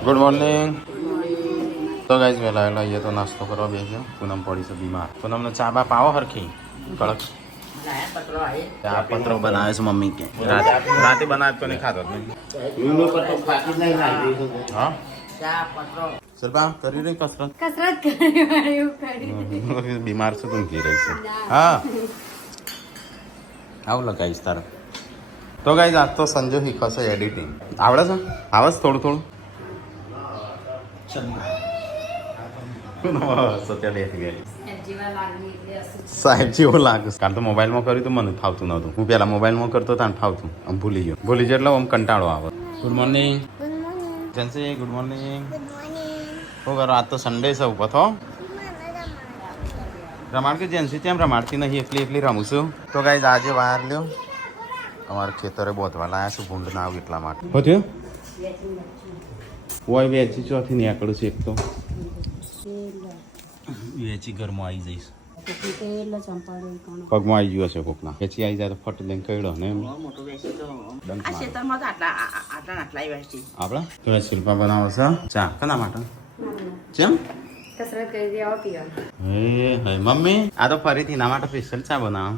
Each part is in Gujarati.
Good morning. તો ગાઈઝ વહેલા વહેલા અહીંયા તો નાસ્તો કરવા બેસ્યો. પૂનમ પડી છે બીમાર. પૂનમને ચા બા પાવો હરખી કડક. ચા પત્રો બનાવે છે મમ્મી કે રાતે બનાવે તો નહીં ખાતો હા સલપા કરી રહી કસરત બીમાર છે તું ઘી રહી છે હા આવું લગાવીશ તારે. તો ગાઈઝ આજ તો સંજય શીખવશે એડિટિંગ. આવડે છે? આવે છે થોડું થોડું. સત્યા બેસી ગઈ સાહેબ જેવું લાગે. કારણ તો મોબાઈલમાં કર્યું તો મને ફાવતું નહોતું. હું પેલા મોબાઈલમાં કરતો તાને ફાવતું. આમ ભૂલી ગયો. ભૂલી જાય એટલે આમ કંટાળો આવે. Good morning Jancy. Good morning. શું કરો? આજ તો સન્ડે છે ઉપર થો રમાડ કે જેન્સી તેમ રમાડતી નહીં. એકલી એકલી રમું છું. તો ગાઈઝ આજે વાર લ્યો અમારે ખેતરે બોધવા લાયા છું. ભૂંડ ના આવું એટલા માટે હોત્યો ઓય વેચી ચોથી નીકળું છું. એક તો વેચી ઘરમાં આવી જઈશ. પગમાં આવી ગયો હશે કોકના. વેચી આવી જાય તો ફટ દઈને કઈડો ને આપડા તો શિલ્પા બનાવો છે ચા કના માટે કેમ કસરત કરી દે આવો પીવા. હે મમ્મી આ તો ફરીથી ના માટે સ્પેશિયલ ચા બનાવો.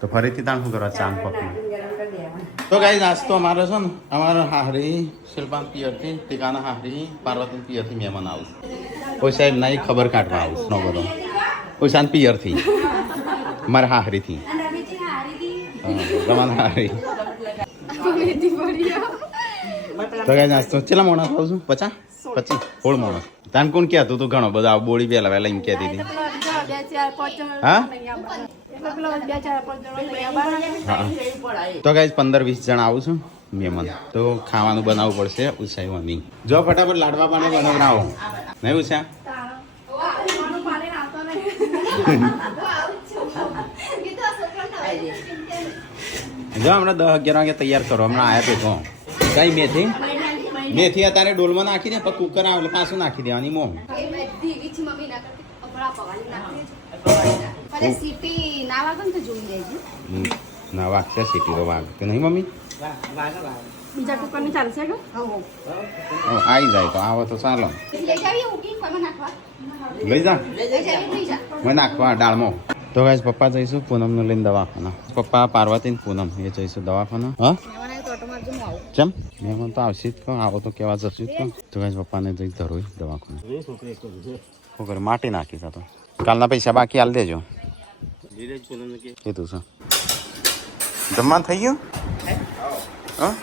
તો ફરીથી તાણ શું કરવા ચા પકડું. તો ગાઈઝ આજ તો અમારે છે ને અમારા હાહરી શિલ્પા પિયરથી ટીકાના હાહરી પાર્વતી પિયરથી મહેમાન આવું. કોઈ સાહેબ નહીં ખબર કાઢવા આવું ન કરો. કોઈ સાન પિયરથી મારા હાહરીથી તમારા હાહરી. તો ગાઈઝ આજ તો કેટલા મોણા ખાવ છું? 50 હોળ મોણા. તાન કોણ કહેતું તું ઘણો બધા બોડી વહેલા વહેલા એમ કહેતી હતી. હા તો ગાઈઝ 15-20 જણા આવું છું મહેમાન. તો ખાવાનું બનાવવું પડશે. ઉત્સાહી મમ્મી જો ફટાફટ લાડવા પાણી બનાવો નહીં ઉષા. જો હમણાં 10-11 વાગે તૈયાર કરો. હમણાં આયા તો કઈ મેથી અત્યારે ડોલમાં નાખી દે. પછી કુકર આવે પાછું નાખી દેવાની મોં. ના વાગશે સીટી તો વાગ કે નહીં મમ્મી? આવી જાય તો આવો તો ચાલો લઈ જા મેં નાખવા દાળમાં. તો ગાઈસ પપ્પા જઈશું પૂનમને લઈને દવાખાના. પપ્પા પાર્વતી ને પૂનમ એ જઈશું દવાખાના. હા કેમ મહેમાન તો આવશે જ કહો. આવો તો કેવા જશું જ કહો. તો ગાઈસ પપ્પાને જઈ ધરોઈ દવાખાના. શું કરે માટી નાખી તો કાલના પૈસા બાકી હાલ દેજો કીધું છે. જમવાનું થઈ ગયું? હા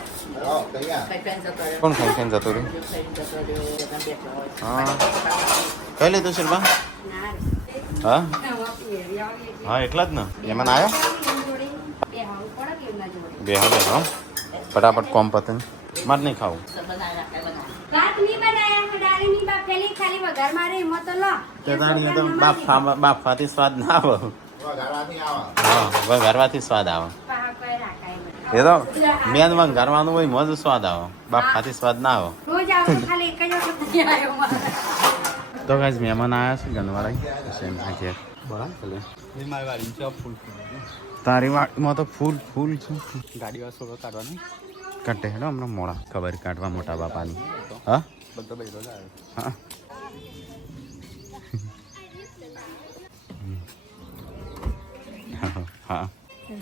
કોણ ખાઈ ખાઈને જતો રહ્યું? હા કઈ લીધું શિલ્પા? હા હા એટલા જ ને. એમાં આવ્યો બે હવે હા ફટાફટ કોમ પતે. મારે નહીં ખાવું. બાફવાથી સ્વાદ ના આવે. હા વઘારવાથી સ્વાદ આવે. એ તો મેન વઘારવાનું હોય મજ સ્વાદ આવે. બાફવાથી સ્વાદ ના આવે. તો ગાઈઝ મહેમાન આવ્યા છે ગનવાળા. તારી વાડીમાં તો ફૂલ છે. ગાડી વાળો કાઢવાની કાઢે હેડો હમણાં મોડા ખબર કાઢવા મોટા બાપાની. હા હા હા હા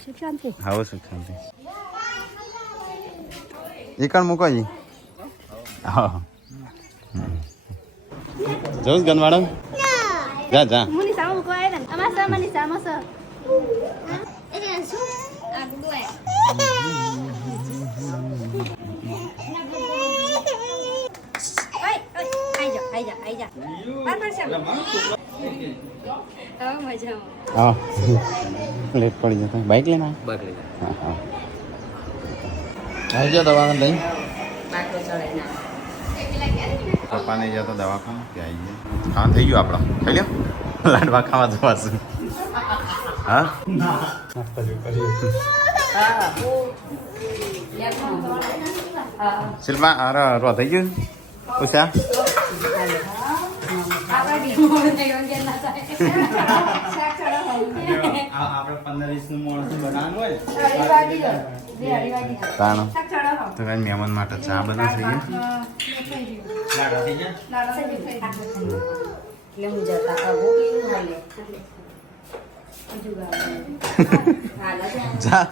સુખ શાંતિ. એ કણ મૂકો હા જવું ગનવાડો જા જા. લેટ પડી જતો. બાઈક લઈને હા હા આવી જાઓ દવાખાને લઈ. પપ્પાને ગયા તો દવાખાના ત્યાં આવી ગયા. ખાવા થઈ ગયું આપણા ખાઈ લ્યો. લાડવા ખાવા જવાશું. હા શિલ્પા અરે રો થઈ ગયું પૂછ્યા. આપણે 15-20 નું માણસ બનાવવાનું હોય તાણ તો કઈ મહેમાન માટે ચા બનાવશે જા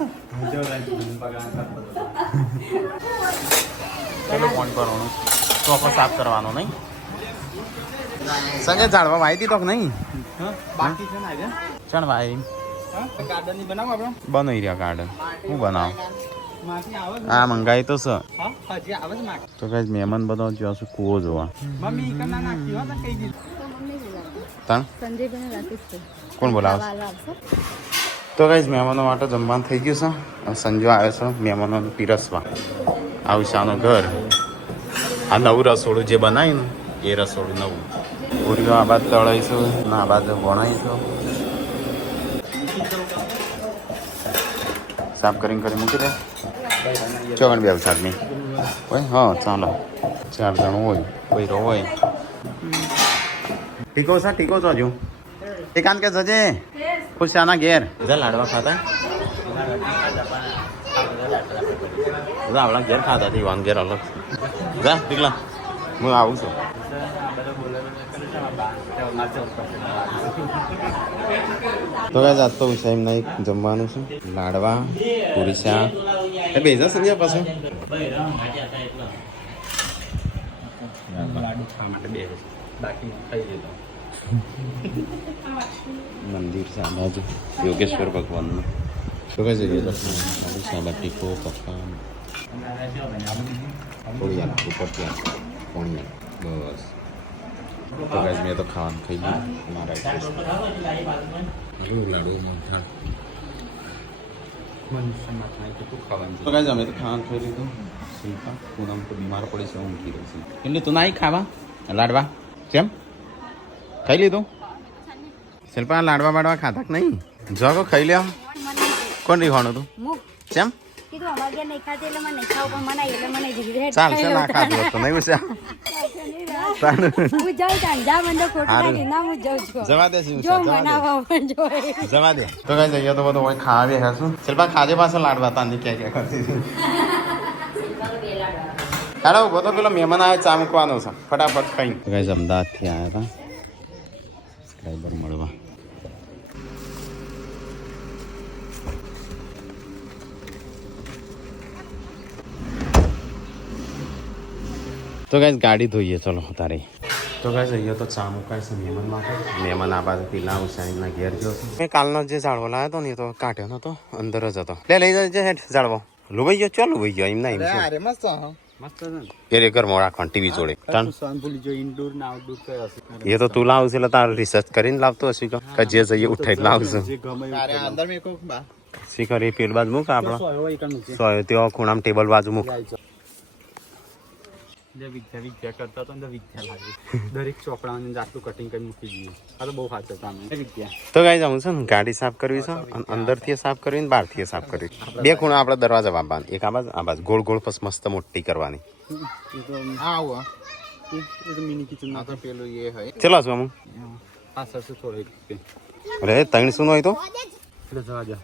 ચલો ફોન કરવાનો સોફો સાફ કરવાનો નહીં સંજય ઝાડવા વાઈ દીધો કે નહીં બાકી છે ને ચણ ભાઈ ગાર્ડન ની બનાવો આપણે બનાવી રહ્યા ગાર્ડન હું બનાવ માથી આવે આ મંગાઈ તો છે હા હજી આવે છે માથી તો કઈ મહેમાન બધા જોવા છું કૂવો જોવા મમ્મી કના નાખી હો તો કહી દીધું તણ સંજયભાઈને રાખીશ છે કોણ બોલાવે તો કઈ મહેમાનો માટે જમવાનું થઈ ગયું છે સંજો આવ્યો છે મહેમાનોને પીરસવા આવુશાનું ઘર આ નવું રસોડું જે બનાવ્યું ને એ રસોડું નવું પૂરીઓ આ બાદ તળાઈશું ને આ બાદ ભણાવીશું સાફ કરીને મૂકી દે ચોગણ બે સાદમી હોય હા ચાલો 4 જણ હોય બૈરો હોય ટીકો છે ટીકો છો હજુ એકાંત કે જજે ખુશાના ઘેર બધા લાડવા ખાતા બધા આપણા ઘેર ખાતા હતી વાન ઘેર અલગ જા ટીકલા હું આવું છું તો કાંઈ જાત તો વિષય એમ નહીં જમવાનું છે લાડવા પૂરી શાક એ બેજા સંજય પાછું મંદિર છે આ બાજુ યોગેશ્વર ભગવાનનું શું કહે છે મારું સાબા ટીકો પપ્પા થોડી યાદ ઉપર ત્યાં પોણી બસ તો ગાઈઝ મેં તો ખાવાનું ખાઈ ગયું મારા લાડુ તો ગાઈઝ અમે તો ખાવાનું ખાઈ લીધું શિલ્પા પૂનમ તો બીમાર પડી છે ઊંઘી રહી છે એટલે તું ના ખાવા લાડવા કેમ ખાઈ લીધું શિલ્પા લાડવા બાડવા ખાતા કે નહીં જો ખાઈ લ્યો કોણ રીવાનું તું કેમ ચાલશે ના ખાધું તો નહીં જવા દે જવા દે તો કઈ જઈએ તો બધું ખાવા બેઠા છું શિલ્પા ખાજે પાસે લાડવા તાની ક્યાં કરતી હાલો ઉભો તો પેલો મહેમાન આવે ચા મૂકવાનો છે ફટાફટ કઈ કઈ અમદાવાદથી આવ્યા હતા સબસ્ક્રાઈબર મળવા તો ગાઈસ ગાડી ધોઈએ ચલો તારે તો ગાઈસ અહીંયા તો ચા મુકાય છે મહેમાન માટે મહેમાન આ બાજુ પેલા ઉસાઈના ઘેર ગયો છે મેં કાલનો જે ઝાડવો લાવ્યો હતો ને એ તો કાઢ્યો નતો અંદર જ હતો લઈ જજે હેઠ ઝાડવો લુભાઈ ગયો ચાલો લુભાઈ ગયો એમ ના એમ અરે મસ્ત મસ્ત એ રે ઘરમાં રાખવાનું ટીવી જોડે ભૂલી જો ઇન્ડોર ના આઉટડોર કઈ હશે એ તો તું લાવશે એટલે તારે રિસર્ચ કરીને લાવતો હશે કે જે જઈએ ઉઠાઈ લાવશું જે ગમે અરે અંદર મે કો બા શીખર એ પેલ બાજુ મૂક આપણો ત્યાં ખૂણામાં ટેબલ બાજુ મૂક વિદ્યા કરતા તો વિદ્યા લાગે દરેક ચોપડાને જાતનું કટિંગ કરી મૂકી દઈએ આ તો બહુ ખાચર કામ વિદ્યા તો ગાઈસ આવું છે ને ગાડી સાફ કરવી છે અને અંદરથી સાફ કરવી ને બહારથી સાફ કરવી બે ખૂણા આપણે દરવાજા વાપરવાના એક આ બાજુ ગોળ ગોળ પછી મસ્ત મોટી કરવાની આવો એ તો મિની કિચન ના તો પેલું એ હોય ચલો છું અમુક પાછળ છે થોડે અરે 300 નો હોય તો એટલે જવા દે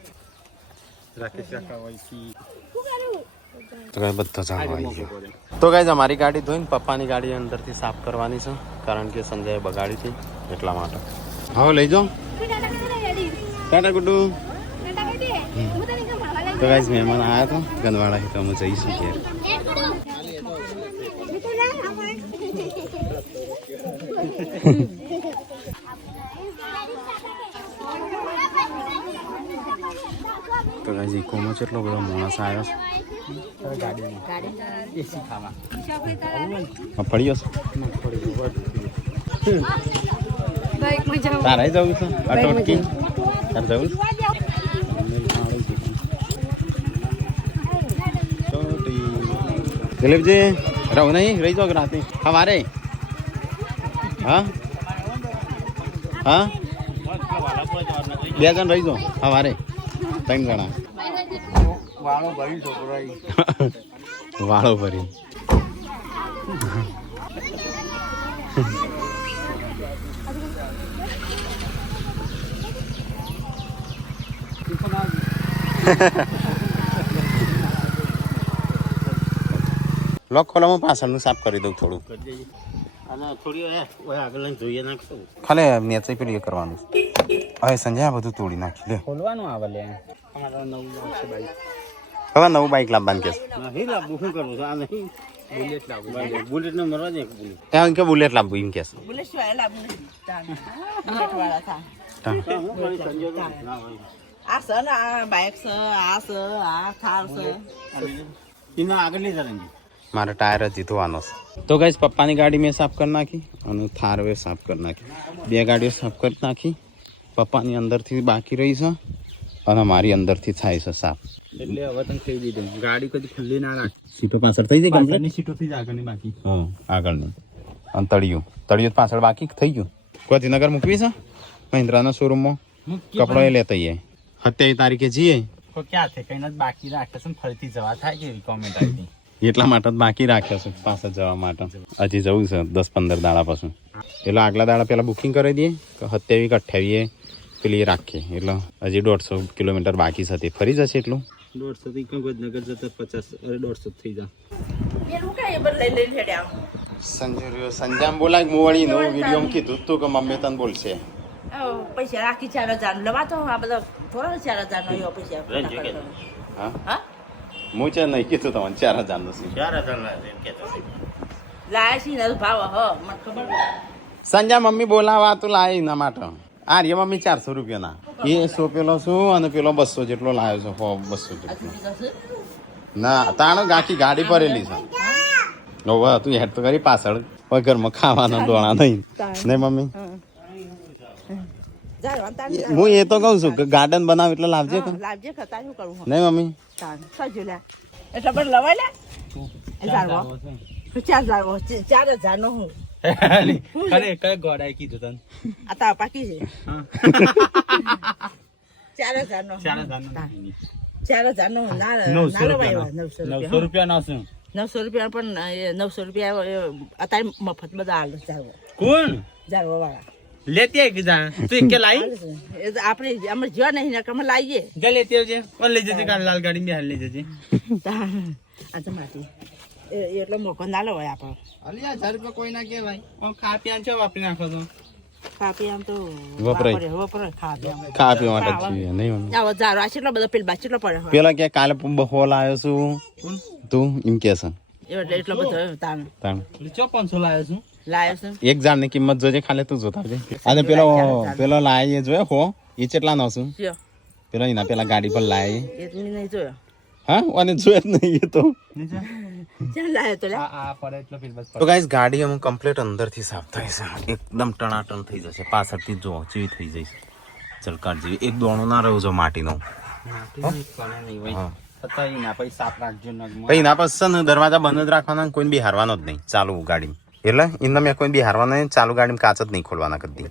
રાકેશ કાકા હોય કી તો કઈ બધો જાણવા આવી ગયો તો ગાઈસ અમારી ગાડી ધોઈને પપ્પાની ગાડી અંદરથી સાફ કરવાની છે કારણ કે સંજયે બગાડી હતી એટલા માટે હા લઈ જાઓ ટાટા ગુડ્ડુ તો ગાઈસ મહેમાન આવ્યા તો ગંદવાડા તો અમે જઈશું ઘેર તો ગાઈસ ઇકોમાં કેટલો બધો માણસ આવ્યો છે એસી ખાવા પડી જશે તારે જવું છે અટોટકી તારે જવું દિલીપજી રહું નહીં રહી જાઓ રાતે હવારે હા હા 2 જણ રહી જાઓ હવારે 3 જણા વાળો ભરી છોકરો વાળો ભરી લોક ખોલો હું પાછળનું સાફ કરી દઉં થોડું અને થોડી આગળ જોઈએ નાખશું ખાલી નેચે પેલું એ કરવાનું હવે સંજય આ બધું તોડી નાખી લે ખોલવાનું આવે લે અમારા નવું છે બાઈક હવે નવું બાઈક લાવવાનું કે નહીં લાવવું શું કરવું આ નહીં બુલેટ લાવવું બુલેટ ને મરવા દે બુલેટ એમ કે બુલેટ લાવવું એમ કે બુલેટ સિવાય લાવવું નથી બુલેટ વાળા થા આ છે ને આ બાઇક છે આ છે આ થાર છે એના આગળ નહીં જવાનું મારે ટાયર જ ધોવાનો છે તો ગાઈસ પપ્પાની ગાડી મેં સાફ કરી નાખી અને થાર વે સાફ કરી નાખી બે ગાડીઓ સાફ કરી નાખી પપ્પાની અંદરથી બાકી રહી છે અને મારી અંદરથી થાય છે સાફ એટલે હવે તને કહી દીધું ગાડી કદી ખુલ્લી ના રાખ સીટો પાછળ થઈ જાય પાછળની સીટોથી જ આગળની બાકી હા આગળની અને તળિયું પાછળ બાકી થઈ ગયું ગાંધીનગર મૂકવી છે મહિન્દ્રાના શોરૂમમાં કપડો એ લેતા જઈએ 27 તારીખે જઈએ તો ક્યાં છે કઈ નથી બાકી રાખે છે ફરીથી જવા થાય કેવી કોમેન્ટ આવી એટલા માટે જ બાકી રાખ્યો છે પાછા જવા માટે હજી જવું છે 10-15 દાડા પાછું એટલે આગલા દાડા પહેલાં બુકિંગ કરી દઈએ 27 કે 28 પેલી રાખીએ એટલે હજી 150 કિલોમીટર બાકી છે ફરી જશે એટલું 150 થી ગાંધીનગર જતા 50 અરે 150 થઈ જાય પેલું કઈ બર લઈ લઈને હેડ્યા સંજામ બોલાય મોવાળી નો વિડીયો કીધું તું કે મમ્મી તને બોલશે પૈસા રાખી 4000 લેવા તો આ બધા થોડા 4000 નો એવો પૈસા હા હા હું છે નહીં કીધું તમને 4000 નું છે 4000 ના કે લાયા છે ને ભાવ હ મને ખબર સંજા મમ્મી બોલાવા તું લાવી એના માટે આ રે મમ્મી 400 રૂપિયાના એ 100 પેલો શું અને પેલો 200 જેટલો લાવ્યો છે 200 જેટલો ના તાણ ગાડી ભરેલી છે હવે તું હેડ તો કરી પાછળ ઘરમાં ખાવાના દોણા નહીં નહીં મમ્મી હું એ તો કઉ છું કે ગાર્ડન બનાવ એટલે લાવજે કે લાવજે ખતા શું કરું નહીં મમ્મી સજો લે એટલે પણ લવાય લે 4000 નો હું ખરે કઈ ગોડાઈ કીધું તને આ તા પાકી છે 4000 નો 4000 નો ના 900 રૂપિયા ના શું 900 રૂપિયા પણ 900 રૂપિયા અત્યારે મફત બધા હાલ જાવ કોણ જાવ વાળા લેતી આવી જા તું એક લાઈ આપણે અમે જો નહીં ને કમ લાવીએ જા લેતી આવજે કોણ લઈ જજે કાલ લાલ ગાડી બેહાલ લઈ જજે આ તો માટી એટલો મોકો ના લો હોય આપણો અલિયા 1000 રૂપિયા કોઈ ના કે ભાઈ ઓ ખા પીવાનું છે વાપરી નાખો તો ખા પી આમ તો વપરાય ખા પીવા માટે જ જોઈએ નહીં મમ્મી આવો જારો આ કેટલો બધો પેલ બાચીલો પડે પેલા કે કાલે હોલ આવ્યો છું તું એમ કે છે એટલો બધો તાણ ચો 500 લાવ્યો છું લાયો છે એક ઝાડ ની કિંમત જોજે ખાલી તું જોતા અને પેલો લાય જોયો હો એ કેટલા નો છું પેલો એના પેલા ગાડી પર લાય એ તમે નહીં જોયો હા અને જોયો જ નહીં એ તો ચાલ લાયો તો લે આ પડે એટલો ફીલ બસ તો ગાઈસ ગાડી અમુક કમ્પ્લીટ અંદરથી સાફ થાય છે એકદમ ટણાટણ થઈ જશે પાછળથી જો ચીવી થઈ જઈશ ચલકાટ જેવી એક દોણો ના રહ્યો જો માટીનો પછી ના પછી ને દરવાજા બંધ જ રાખવાના કોઈને બી હારવાનો જ નહીં ચાલુ ગાડી એટલે એમને મેં કોઈ બી હારવાનો નહીં ચાલુ ગાડી કાચ જ નહીં ખોલવાના કદી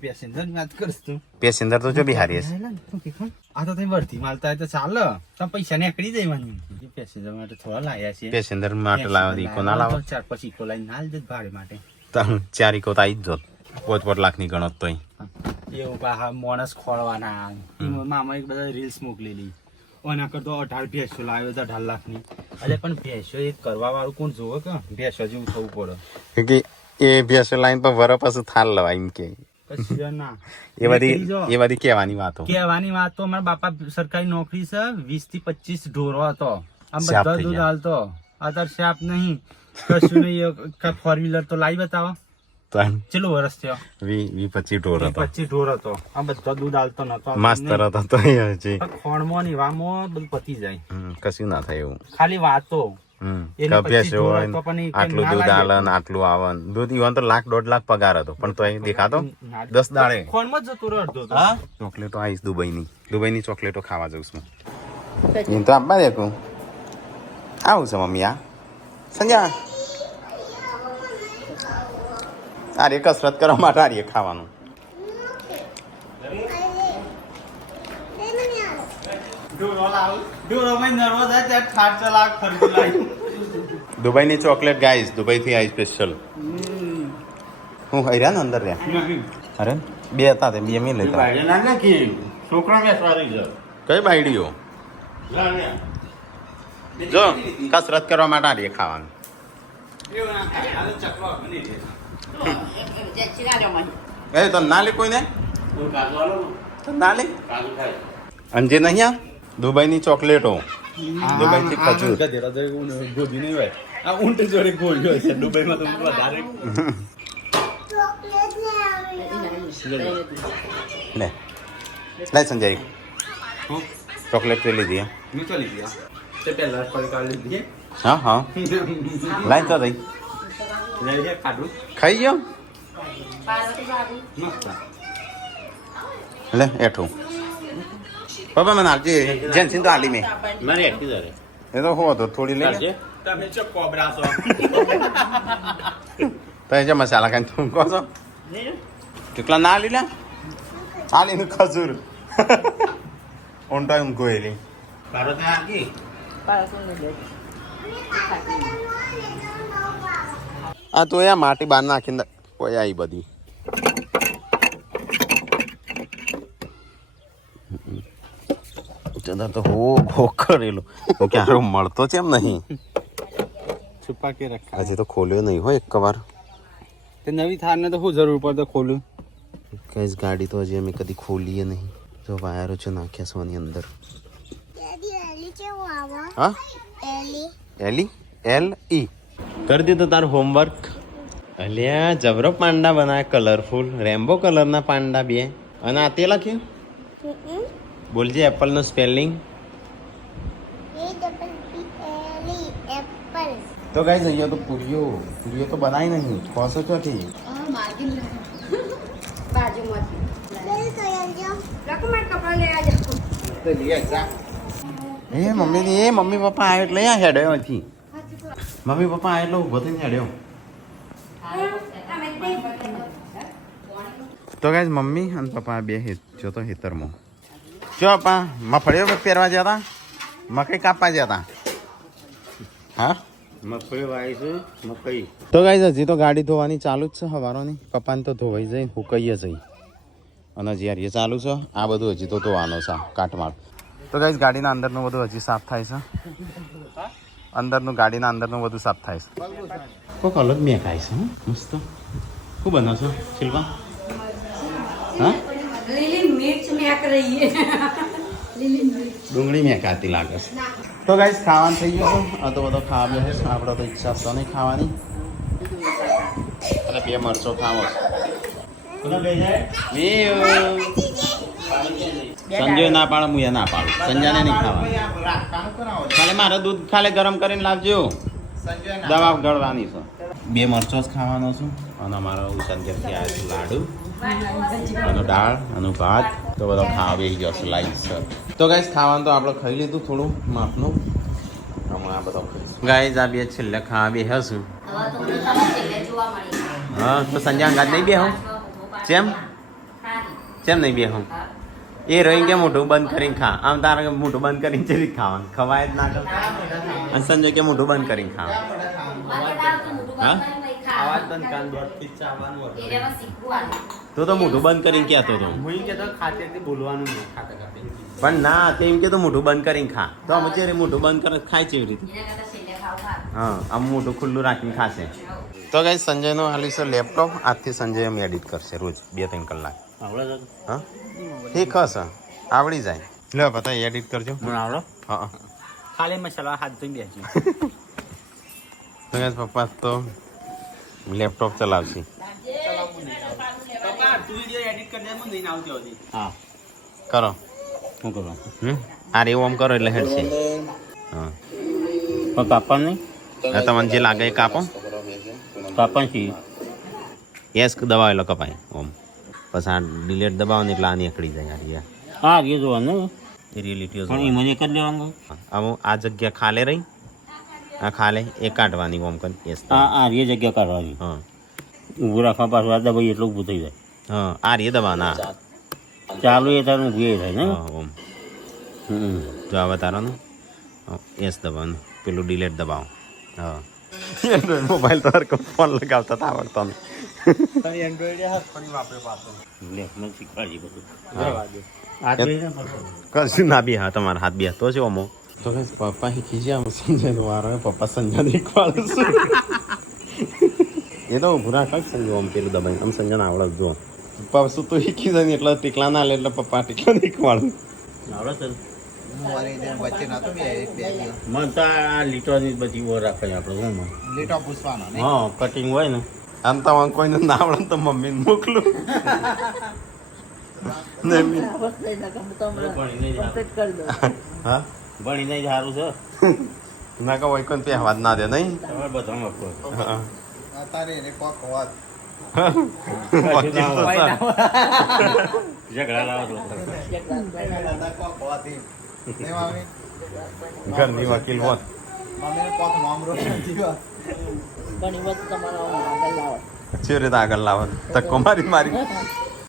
પેસેન્જર તો જો બી હારીએ આ તો થઈ વર્તી માલતા તો ચાલે તો પૈસા નીકળી જવાનું પેસેન્જર માટે થોડા લાયા છે પેસેન્જર માટે લાવવા ઈકો ના લાવો 4-5 ઈકો લઈને હાલ દે ભાડે માટે 4 ઈકો તો આવી જ જોત 5 લાખ ની ગણત તોય એવું પાછા માણસ ખોળવાના મામા એક બધા રીલ્સ મોકલેલી ઓના કરતો 18 ભેંસો લાવ્યો 18 લાખની એટલે પણ ભેંસો એ કરવા વાળું કોણ જોવે કે ભેંસો જેવું થવું પડે કે એ ભેંસો લાઈન પર વર પાછું થાલ લવાય એમ કે ના એ બધી કહેવાની વાતો તો અમારા બાપા સરકારી નોકરી છે 20 થી 25 ઢોરો હતો આમ બધા દૂધ હાલતો અત્યારે શાપ નહીં કશું નહીં ફોર વ્હીલર તો લાવી બતાવો ચેલું વર્ષ થયો 25 ઢોર હતો 25 ઢોર હતો આ બધા દૂધ હાલતો નતો માસ્તર હતો તો ખોણમાં ની વામાં બધું પતી જાય કશું ના થાય એવું ખાલી વાતો આટલું દૂધ આલન આટલું આવન દૂધ ઈવન તો 1-1.5 લાખ પગાર હતો પણ તો દેખાતો 10 દાડે ખોણમાં જ જતો રહ્યો ચોકલેટો આવીશ દુબઈની ચોકલેટો ખાવા જઉં છું એ તો આપવા દે તું આવું છે મમ્મી આ સંજ્ઞા અરે કસરત કરવા માટે આરીએ ખાવાનું દુબઈની ચોકલેટ ગાઈસ દુબઈ થી આવી સ્પેશિયલ હું હૈરા ને અંદર રહ્યા અરે બે હતા તે બે મેં લેતા કઈ બાયડીઓ જો કસરત કરવા માટે આરીએ ખાવાનું એ તો ના લે કોઈને તો ના લે અને જે નહીં આ દુબઈની ચોકલેટો દુબઈથી ખજૂર ગોધી નહીં હોય આ ઊંટ જોડે ગોળ્યો છે દુબઈમાં તો વધારે લે લે સંજય ચોકલેટ લઈ લીધી મેં તો લીધી તે પહેલા ફરી કાઢી લીધી હા હા લાઈ તો દઈ લઈ કાઢું ખાઈ ગયો મસ્ત લે એઠું પપ્પા મને આપજે જેન્સિન તો આલી મેં મારે એટલી જ એ તો હો તો થોડી લઈ લે તમે ચો કોબરા છો તો એ જે મસાલા ખાઈને તું કહો છો કેટલા ના લીલા આલીનું ખજૂર ઊંટા ઊંઘો એલી ભારત ને આગી આ તો યા માટી બાર નાખીને કોઈ આવી બધી જતા તો હો કરેલું ક્યારે મળતો છે એમ નહીં છુપા કે રખા હજી તો ખોલ્યો નહીં હોય એક વાર તે નવી થાર ને તો શું જરૂર પડે ખોલું કઈ ગાડી તો હજી અમે કદી ખોલીએ નહીં જો વાયરો છે નાખ્યા સોની અંદર હા એલી LE કરી દીધું તારું હોમવર્ક અલ્યા જબરો પાંડા બનાવ્યા કલરફુલ રેમ્બો કલરના પાંડા બે અને આ તે લખ્યું બોલજે એપલ નું સ્પેલિંગ તો ગાઈસ અહીંયા તો પૂરીઓ તો બનાવી નહીં ખોસો ચોથી મમ્મી પપ્પા આવ્યો એટલે અહીંયા હેડ્યો નથી મમ્મી પપ્પા આવ્યો એટલે ઉભો થઈને હેડ્યો તો ગાઈસ મમ્મી અને પપ્પા બે જો તો હેતરમાં જો પપ્પા મફળીઓ પહેરવા જતા મકઈ કાપવા જતા હા મગફળી વાવી છે મકઈ તો ગાઈસ હજી તો ગાડી ધોવાની ચાલુ જ છે હવારોની પપ્પાને તો ધોવાઈ જાય હુકાઈએ જઈ અને હજી યાર એ ચાલુ છે આ બધું હજી તો ધોવાનું છે કાટમાળ તો ગાઈસ ગાડીના અંદરનું બધું હજી સાફ થાય છે ગાડીના અંદરનું બધું સાફ થાય છે કોઈક અલગ મેં ખાય છે મસ્ત શું બનાવશો શિલ્પા હા લીલી મિર્ચ મેક રહી હે ડુંગળી મેં ખાતી લાગે છે તો ગાઈસ ખાવાનું થઈ ગયું છે આ તો બધો ખાવા બેસે આપણે તો ઈચ્છા તો નહીં ખાવાની અને બે મરચો ખાવો સંજય ના પાડે હું ના પાડું સંજયને નહીં ખાવાનું ખાલી મારે દૂધ ખાલી ગરમ કરીને લાવજો દવા ગળવાની છે બે મરચો જ ખાવાનો છું અને અમારો સંજયથી આવ્યો છે લાડુ અને દાળ અને ભાત તો બધો ખાવા બેસી ગયો છે લાઈટ સર તો ગાઈસ ખાવાનું તો આપણે ખાઈ લીધું થોડું માપનું હમણાં બધો ગાઈસ આ બે છેલ્લે ખાવા બે હશું હા તો સંજય અંગાત નહીં બેહું ચેમ નહીં બેહું એ રહી કે મોઢું બંધ કરીને ખા આમ તારે મોઢું બંધ કરીને ચેવી ખાવાનું ખવાય જ ના અને સંજય કે મોઢું બંધ કરીને ખા હા આવાજ બંધ કાન દોડ પિચ્ચા આવવાનું તો મોઢું બંધ કરીને કહેતો હતો હું કે તો ખાતેથી બોલવાનું નહીં ખાતા ખાતે પણ ના તે એમ કે તો મોઢું બંધ કરીને ખા તો અમે ચેરી મોઢું બંધ કરે ખાય છે એવી રીતે હા આમ મોઢું ખુલ્લું રાખીને ખાશે તો ગાઈસ સંજયનો હાલી છે લેપટોપ આજથી સંજય એમ એડિટ કરશે રોજ 2-3 કલાક આવડે હા ઠીક હશે આવડી જાય લે પતા એડિટ કરજો મને આવડો હા ખાલી મસાલા હાથ ધોઈ બેસી તો ગાઈસ પપ્પા તો લેપટોપ ચલાવશે પપ્પા તું વિડિયો એડિટ કરી દે મને નહીં આવતી હોતી હા કરો શું કરો આ રે ઓમ કરો એટલે હેડશે હા પણ કાપણ નહીં તમને જે લાગે એ કાપો કાપણ છે યસ દબાવ એટલે કપાય ઓમ પછી આ ડિલેટ દબાવો ને એટલે આ નીકળી જાય યાર હા એ જોવાનું એ રિયલિટી પણ એમાં એક જ લેવાનું હવે આ જગ્યા ખાલે રહી આ ખાલે એ કાઢવાની ઓમ કરી યસ હા આ એ જગ્યા કાઢવાની હા ઊભું રાખવા પાછું આ દબાઈ એટલું ઊભું થઈ જાય હા આ રે દબાવના ચાલુ એ તારું ઊભું એ થાય ને હા ઓમ જો આવે તારો ને યસ દબાવવાનું પેલું ડિલેટ દબાવો હા એન્ડ્રોઈડ મોબાઈલ તો હરકો ફોન લગાવતા હતા આવડતો ને એન્ડ્રોઈડ હાથ ફરી વાપરે પાછો લે મને શીખવાડી બધું કશું ના બી હા તમારા હાથ બી હતો છે અમો તો પપ્પા શીખી છે આમ સંજયનો વારો પપ્પા સંજય શીખવાડું છું એ તો ઉભું રાખ સંજુ આમ પેલું દબાઈ આમ સંજન આવડે જો પપ્પા શું તો શીખી જાય ને એટલે ટીકલા ના લે એટલે પપ્પા ટીકલા શીખવાડું આવડે મને તો આ લીટોની બધી ઓર રાખે આપણે હું લીટો પૂછવાનો હા કટિંગ હોય ને આમ તો કોઈને ના આવડે તો મમ્મીને મોકલું હા ભણી નહીં સારું છે ના કહો કોઈ પહેવા જ ના દે નહીં બધા તારે એને કોક હોત ઘરની વકીલ હોત ઘણી વસ્તુ તમારા આગળ લાવો ચેવી રીતે આગળ લાવત ધક્કો મારી